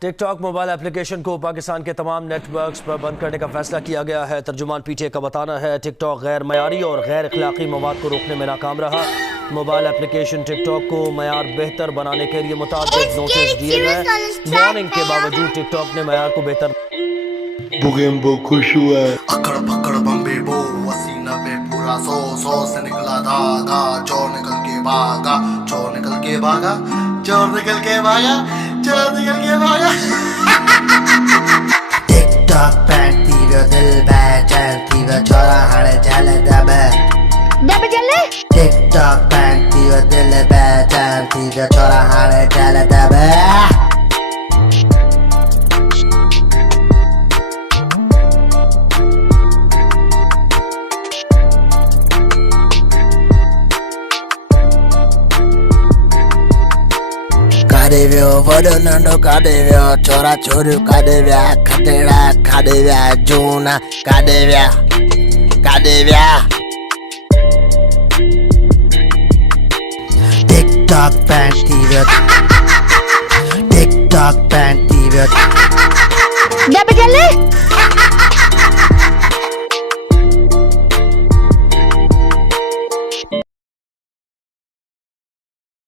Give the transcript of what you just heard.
TikTok mobile application को पाकिस्तान के तमाम नेटवर्क्स पर बंद करने का फैसला किया गया है। तर्जुमान पीटीए का बताना है टिकटॉक गैर मयारी और गैर अखलाकी मवाद को रोकने में नाकाम रहा। मोबाइल एप्लीकेशन टिकटॉक को मयार बेहतर बनाने के लिए मुताबिक नोटिस दिए गए। वार्निंग के बावजूद टिकटॉक ने मयार को बेहतर खुश हुआ है। अकड़ पकड़ बम्बे बो वसीना पे पूरा सौ से निकला धागा, चोर निकल के भागा, चोर निकल के भागा, चोर निकल के भागा, चोर निकल के भागा। टिकटॉक पैंती वो दिल बैठती वो छोरा हड़े चल दबे चले। टिकटॉक पैंती वो दिल बैठती वो छोरा हड़े चल दबे। Kadevyo, vodo nando kadevyo, chora choru kadevya, khatera kadevya, juna kadevya, kadevya. TikTok panty vyot, TikTok panty vyot. Jab chale.